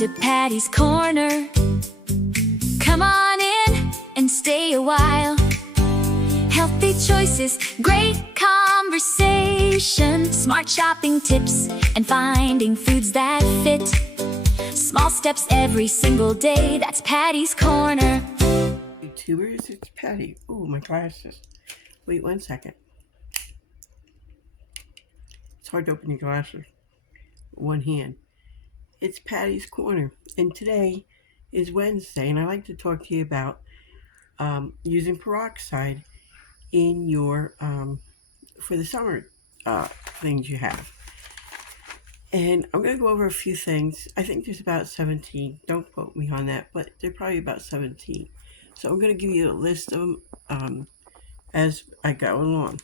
to Patty's Corner. Come on in and stay a while. Healthy choices, great conversation, smart shopping tips, and finding foods that fit. Small steps every single day, that's Patty's Corner. YouTubers, it's Patty. Ooh, my glasses. Wait 1 second. It's hard to open your glasses with one hand. It's Patty's Corner, and today is Wednesday, and I'd like to talk to you about using peroxide in your for the summer things you have. And I'm going to go over a few things. I think there's about 17. Don't quote me on that, but they're probably about 17. So I'm going to give you a list of them as I go along.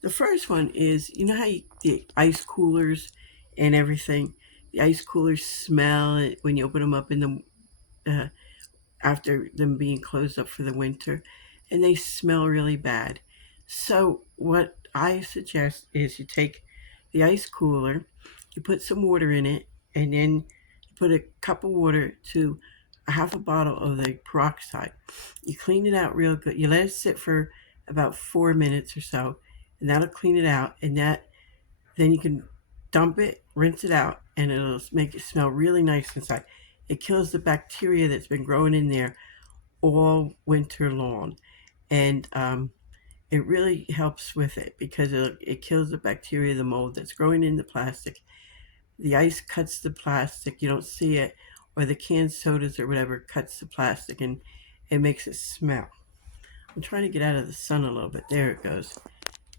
The first one is, you know how the ice coolers and everything, the ice coolers smell it when you open them up in the after them being closed up for the winter, and they smell really bad. So what I suggest is you take the ice cooler, you put some water in it, and then you put a cup of water to a half a bottle of the peroxide. You clean it out real good. You let it sit for about 4 minutes or so, and that'll clean it out. And then you can dump it, rinse it out, and it'll make it smell really nice inside. It kills the bacteria that's been growing in there all winter long, and it really helps with it because it kills the bacteria, the mold that's growing in the plastic. The ice cuts the plastic, you don't see it, or the canned sodas or whatever cuts the plastic, and it makes it smell. I'm trying to get out of the sun a little bit. There it goes.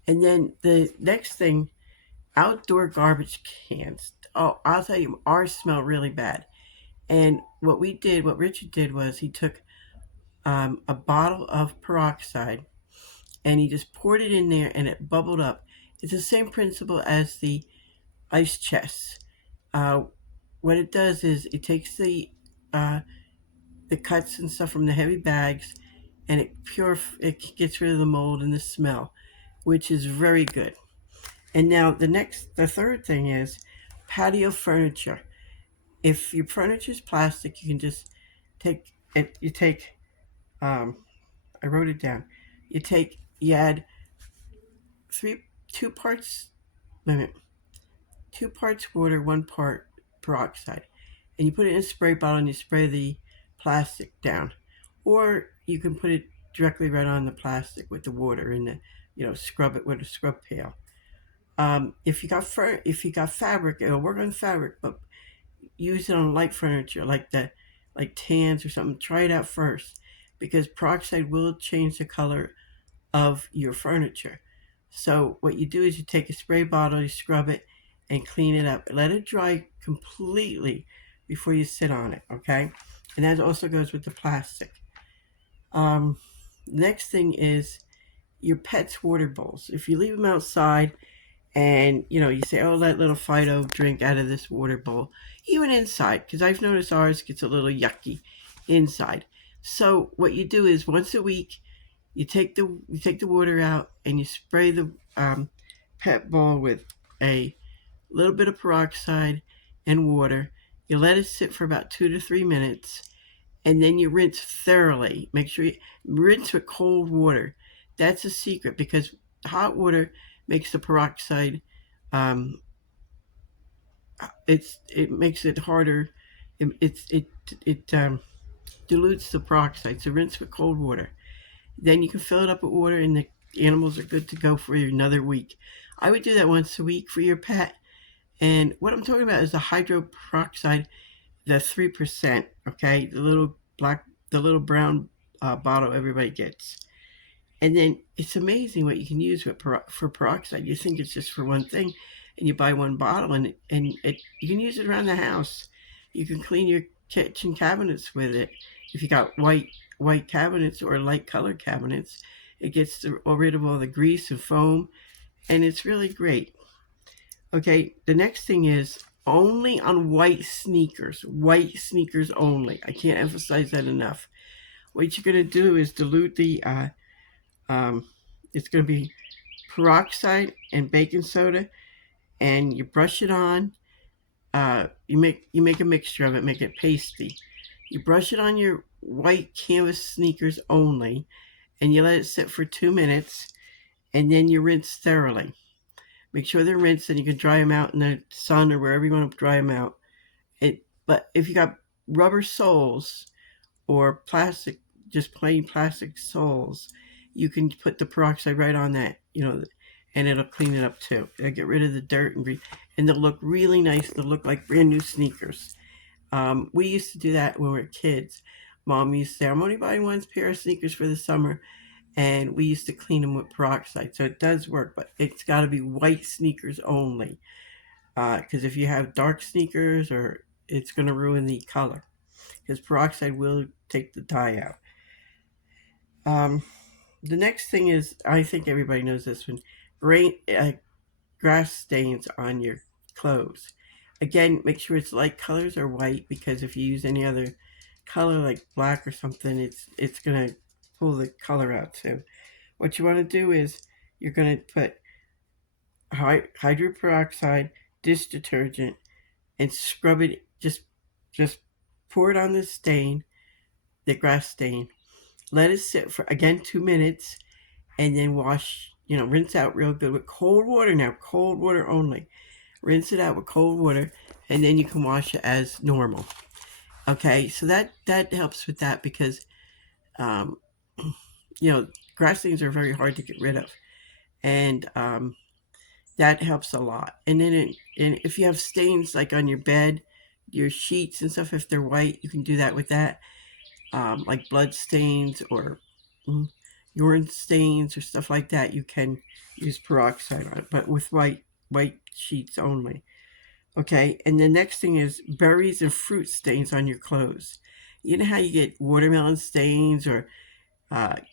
And then the next thing, outdoor garbage cans. Oh, I'll tell you, ours smell really bad. And what Richard did was he took a bottle of peroxide and he just poured it in there and it bubbled up. It's the same principle as the ice chests. What it does is it takes the cuts and stuff from the heavy bags, and it gets rid of the mold and the smell, which is very good. And now the third thing is patio furniture. If your furniture is plastic, you can just take it. I wrote it down. You add two parts. Wait a minute. 2 parts water, 1 part peroxide, and you put it in a spray bottle and you spray the plastic down, or you can put it directly right on the plastic with the water and scrub it with a scrub pail. If you got fabric, it'll work on fabric, but use it on light furniture like tans or something. Try it out first because peroxide will change the color of your furniture. So what you do is you take a spray bottle, you scrub it, and clean it up. Let it dry completely before you sit on it, okay? And that also goes with the plastic. Next thing is your pet's water bowls. If you leave them outside and, you say, oh, let little Fido drink out of this water bowl, even inside, because I've noticed ours gets a little yucky inside. So what you do is once a week, you take the water out and you spray the pet bowl with a little bit of peroxide and water. You let it sit for about 2 to 3 minutes, and then you rinse thoroughly. Make sure you rinse with cold water. That's a secret because hot water makes the peroxide. It makes it harder. It dilutes the peroxide. So rinse with cold water. Then you can fill it up with water, and the animals are good to go for another week. I would do that once a week for your pet. And what I'm talking about is the hydroperoxide, the 3%, okay? The little brown bottle everybody gets. And then it's amazing what you can use for peroxide. You think it's just for one thing, and you buy one bottle, and you can use it around the house. You can clean your kitchen cabinets with it. If you got white cabinets or light colored cabinets, it gets rid of all the grease and foam, and it's really great. Okay, the next thing is only on white sneakers only. I can't emphasize that enough. What you're going to do is dilute the, it's going to be peroxide and baking soda, and you brush it on you make a mixture of it, make it pasty. You brush it on your white canvas sneakers only, and you let it sit for 2 minutes, and then you rinse thoroughly. Make sure they're rinsed, and you can dry them out in the sun or wherever you want to dry them out. But if you got rubber soles or plastic, just plain plastic soles, you can put the peroxide right on that, and it'll clean it up too. It'll get rid of the dirt and they'll look really nice. They'll look like brand new sneakers. We used to do that when we were kids. Mom used to say, I'm only buying one pair of sneakers for the summer. And we used to clean them with peroxide. So it does work, but it's got to be white sneakers only. Because if you have dark sneakers, it's going to ruin the color. Because peroxide will take the dye out. The next thing is, I think everybody knows this one, grass stains on your clothes. Again, make sure it's light colors or white, because if you use any other color like black or something, it's going to pull the color out too. What you want to do is you're going to put hydroperoxide, dish detergent, and scrub it. Just pour it on the stain, the grass stain. Let it sit for, again, 2 minutes, and then rinse out real good with cold water now, cold water only. Rinse it out with cold water, and then you can wash it as normal. Okay, so that helps with that, because, grass stains are very hard to get rid of. And that helps a lot. And then if you have stains like on your bed, your sheets and stuff, if they're white, you can do that with that. Like blood stains or urine stains or stuff like that, you can use peroxide on it, but with white sheets only. Okay, and the next thing is berries and fruit stains on your clothes. You know how you get watermelon stains or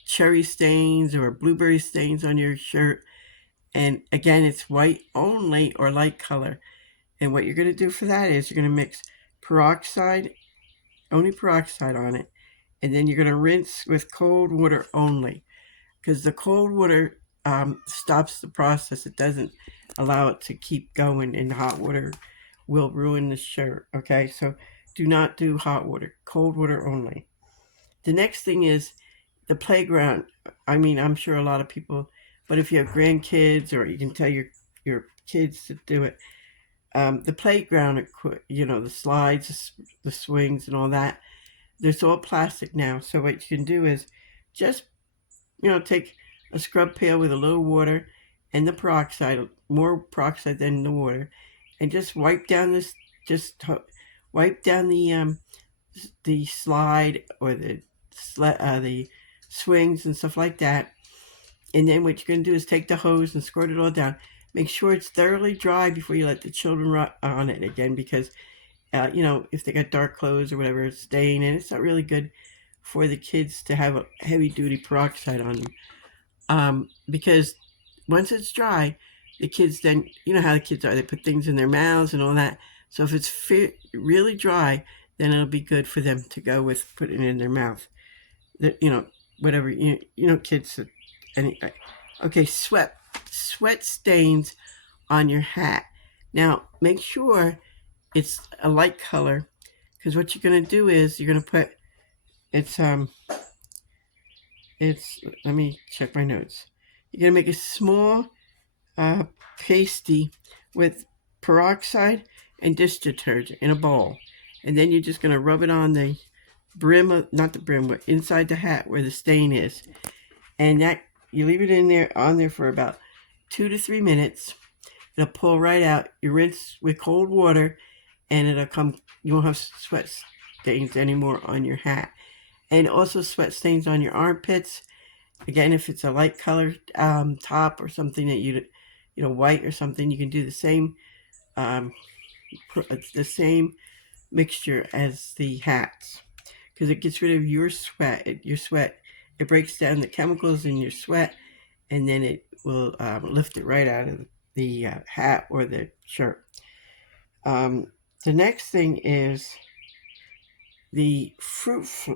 cherry stains or blueberry stains on your shirt? And again, it's white only or light color. And what you're going to do for that is you're going to mix peroxide, only peroxide on it, and then you're going to rinse with cold water only, because the cold water stops the process. It doesn't allow it to keep going, and hot water will ruin the shirt. Okay, so do not do hot water, cold water only. The next thing is the playground. I mean, I'm sure a lot of people, but if you have grandkids, or you can tell your kids to do it, the playground, the slides, the swings, and all that, there's all plastic now. So what you can do is just, take a scrub pail with a little water and the peroxide, more peroxide than the water, and just wipe down the slide or the swings and stuff like that. And then what you're going to do is take the hose and squirt it all down. Make sure it's thoroughly dry before you let the children run on it again, because if they got dark clothes or whatever, it's staying, and it's not really good for the kids to have a heavy duty peroxide on them. Because once it's dry, the kids then, you know how the kids are, they put things in their mouths and all that. So if it's really dry, then it'll be good for them to go with putting it in their mouth. Whatever, kids. Anyway. Okay, sweat stains on your hat. Now, make sure it's a light color, because what you're going to do is you're going to put, let me check my notes. You're going to make a small pasty with peroxide and dish detergent in a bowl. And then you're just going to rub it on the brim, not the brim, but inside the hat where the stain is. And that, you leave it on there for about 2 to 3 minutes. It'll pull right out. You rinse with cold water, and you won't have sweat stains anymore on your hat. And also sweat stains on your armpits. Again, if it's a light colored top or something that white or something, you can do the same mixture as the hats, because it gets rid of your sweat. It breaks down the chemicals in your sweat, and then it will lift it right out of the hat or the shirt. The next thing is the fungus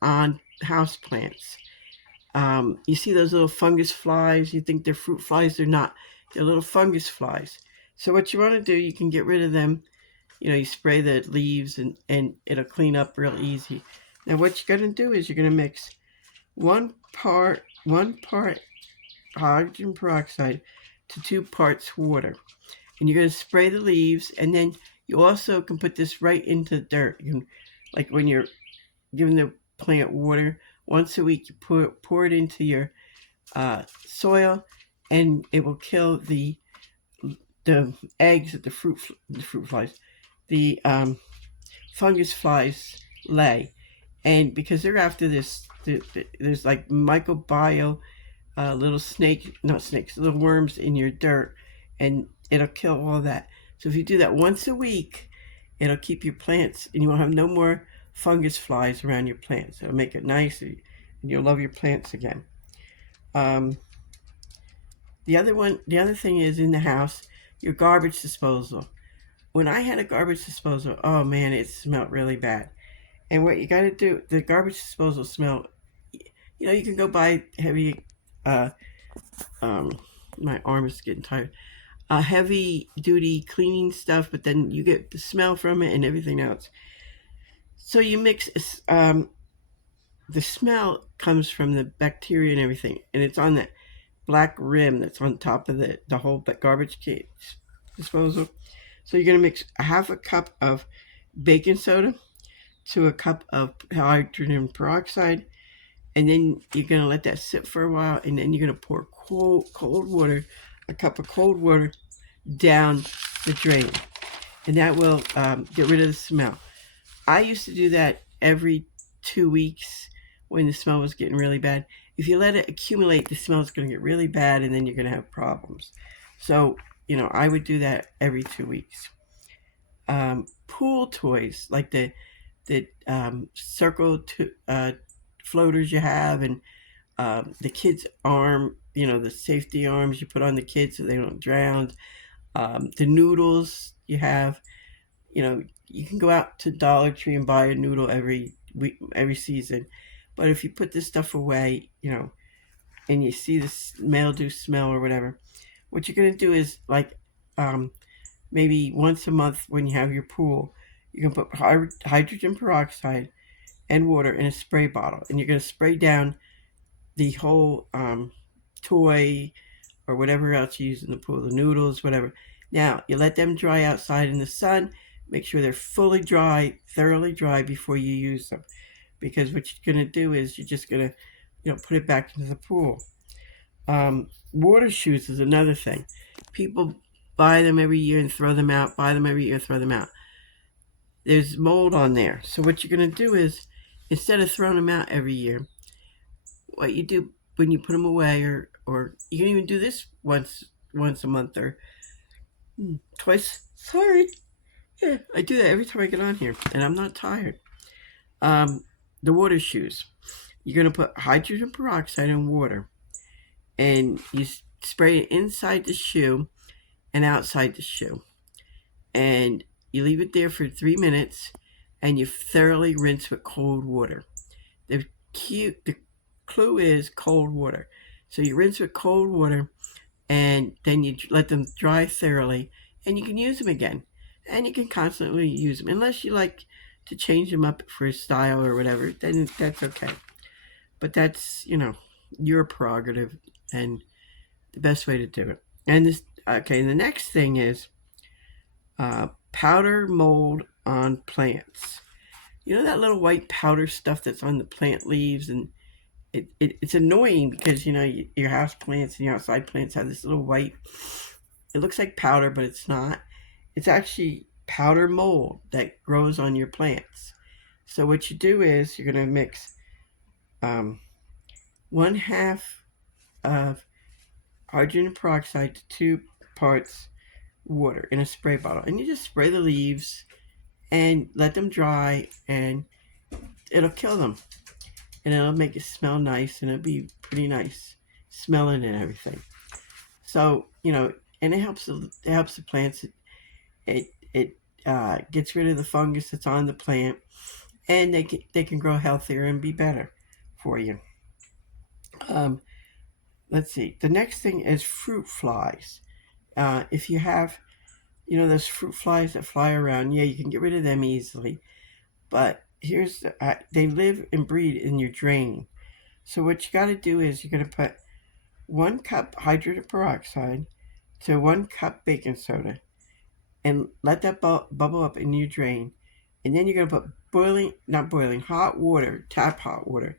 on houseplants. You see those little fungus flies? You think they're fruit flies? They're not. They're little fungus flies. So what you want to do, you can get rid of them. You spray the leaves and it'll clean up real easy. Now what you're going to do is you're going to mix one part hydrogen peroxide to 2 parts water. And you're going to spray the leaves, and then you also can put this right into the dirt. Like when you're giving the plant water, once a week you pour it into your soil, and it will kill the eggs that the fruit flies, the fungus flies lay. And because they're after this, there's like microbial little not snakes, little worms in your dirt, and it'll kill all that. So if you do that once a week, it'll keep your plants, and you won't have no more fungus flies around your plants. It'll make it nice, and you'll love your plants again. Um, the other thing is in the house, your garbage disposal. When I had a garbage disposal, oh man, it smelled really bad. And what you got to do, the garbage disposal smell. You can go buy heavy. Um, my arm is getting tired. Heavy duty cleaning stuff, but then you get the smell from it and everything else. So you mix. The smell comes from the bacteria and everything, and it's on that black rim that's on top of the whole garbage case disposal. So you're going to mix a half a cup of baking soda to a cup of hydrogen peroxide, and then you're going to let that sit for a while, and then you're going to pour cold water, a cup of cold water, down the drain, and that will get rid of the smell. I used to do that every 2 weeks when the smell was getting really bad. If you let it accumulate, the smell is going to get really bad, and then you're going to have problems. So, I would do that every 2 weeks. Pool toys, like the circle floaters you have, and the kids' arm, the safety arms you put on the kids so they don't drown. The noodles you have, you can go out to Dollar Tree and buy a noodle every week, every season. But if you put this stuff away, and you see this mildew smell or whatever, what you're going to do is like maybe once a month when you have your pool, you can put hydrogen peroxide and water in a spray bottle, and you're going to spray down the whole toy or whatever else you use in the pool, the noodles, whatever. Now, you let them dry outside in the sun. Make sure they're fully dry, thoroughly dry before you use them. Because what you're going to do is you're just going to, put it back into the pool. Water shoes is another thing. People buy them every year and throw them out, buy them every year and throw them out. There's mold on there. So what you're going to do is, instead of throwing them out every year, what you do when you put them away, or you can even do this once a month or twice. Sorry. Yeah, I do that every time I get on here, and I'm not tired. The water shoes. You're going to put hydrogen peroxide and water, and you spray it inside the shoe and outside the shoe. And you leave it there for 3 minutes, and you thoroughly rinse with cold water. The clue is cold water. So you rinse with cold water, and then you let them dry thoroughly, and you can use them again. And you can constantly use them, unless you like to change them up for style or whatever, then that's okay. But that's, your prerogative and the best way to do it. And the next thing is powder mold on plants. You know that little white powder stuff that's on the plant leaves, and it's annoying because your house plants and your outside plants have this little white. It looks like powder, but it's not. It's actually powder mold that grows on your plants. So what you do is you're going to mix 1/2 of hydrogen peroxide to 2 parts water in a spray bottle, and you just spray the leaves and let them dry, and it'll kill them, and it'll make it smell nice, and it'll be pretty nice smelling and everything. So and it helps the plants. It gets rid of the fungus that's on the plant, and they can grow healthier and be better for you. Um, let's see. The next thing is fruit flies. If you have, those fruit flies that fly around, yeah, you can get rid of them easily. But they live and breed in your drain. So what you got to do is you're going to put 1 cup hydrogen peroxide to 1 cup baking soda and let that bubble up in your drain. And then you're going to put not boiling, hot water, tap hot water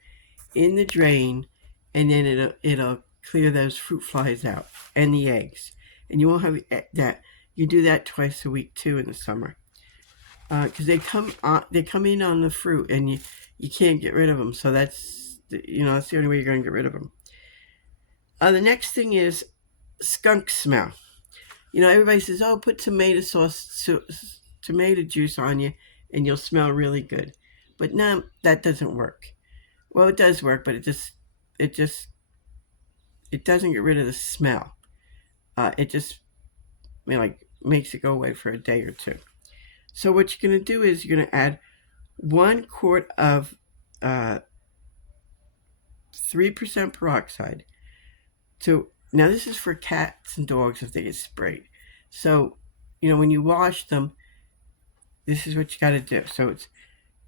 in the drain, and then it'll clear those fruit flies out and the eggs. And you won't have that. You do that twice a week too in the summer, because they come in on the fruit, and you can't get rid of them. So that's the only way you're going to get rid of them. The next thing is skunk smell. Everybody says, "Oh, put tomato juice on you, and you'll smell really good." But no, that doesn't work. Well, it does work, but it doesn't get rid of the smell. It just makes it go away for a day or two. So what you're going to do is you're going to add 1 quart of 3% peroxide. So now this is for cats and dogs if they get sprayed. So when you wash them, this is what you got to do. So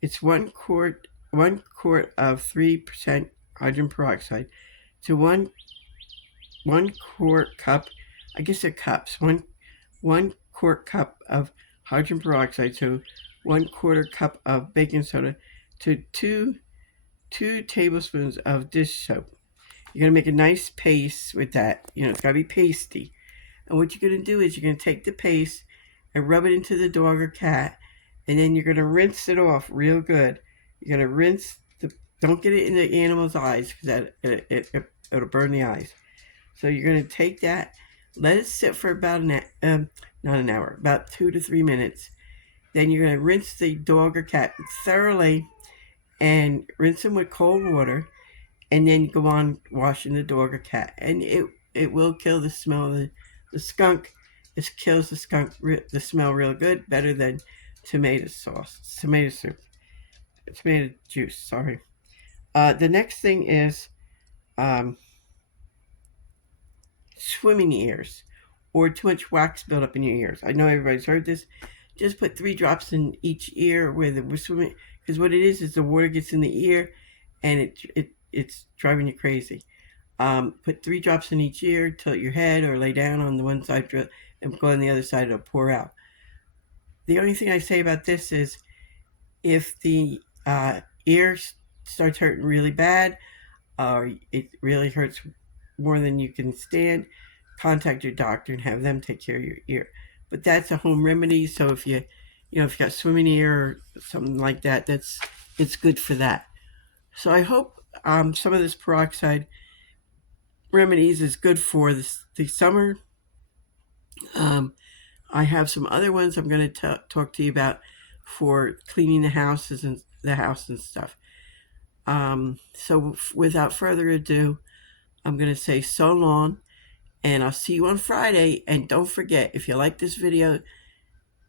it's 1 quart of 3% hydrogen peroxide to one quart cup. I guess they're cups. One quart cup of hydrogen peroxide to 1/4 cup of baking soda to two tablespoons of dish soap. You're going to make a nice paste with that. It's got to be pasty. And what you're going to do is you're going to take the paste and rub it into the dog or cat, and then you're going to rinse it off real good. You're going to don't get it in the animal's eyes, because it'll burn the eyes. So you're going to take that, let it sit for about not an hour, about 2 to 3 minutes. Then you're going to rinse the dog or cat thoroughly, and rinse them with cold water, and then go on washing the dog or cat. And it will kill the smell of the skunk. It kills the smell real good, better than tomato juice, sorry. The next thing is swimming ears, or too much wax buildup in your ears. I know everybody's heard this. Just put 3 drops in each ear where we're swimming, because what it is the water gets in the ear, and it's driving you crazy. Put 3 drops in each ear, tilt your head or lay down on the one side and go on the other side, it'll pour out. The only thing I say about this is, if the ear starts hurting really bad, or it really hurts more than you can stand, contact your doctor and have them take care of your ear. But that's a home remedy. So if you got swimming ear or something like that, it's good for that. So I hope some of this peroxide remedies is good for the summer. I have some other ones I'm going to talk to you about for cleaning the house and stuff. So without further ado, I'm going to say so long, and I'll see you on Friday. And don't forget, if you like this video,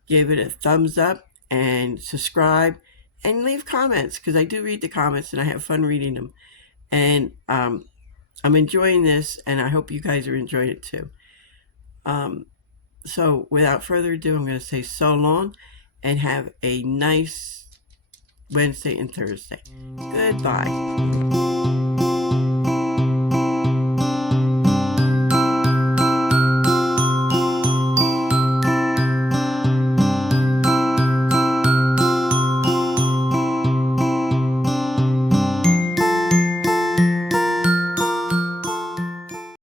give it a thumbs up and subscribe and leave comments, because I do read the comments and I have fun reading them. And I'm enjoying this, and I hope you guys are enjoying it too. So without further ado, I'm going to say so long, and have a nice Wednesday and Thursday. Goodbye.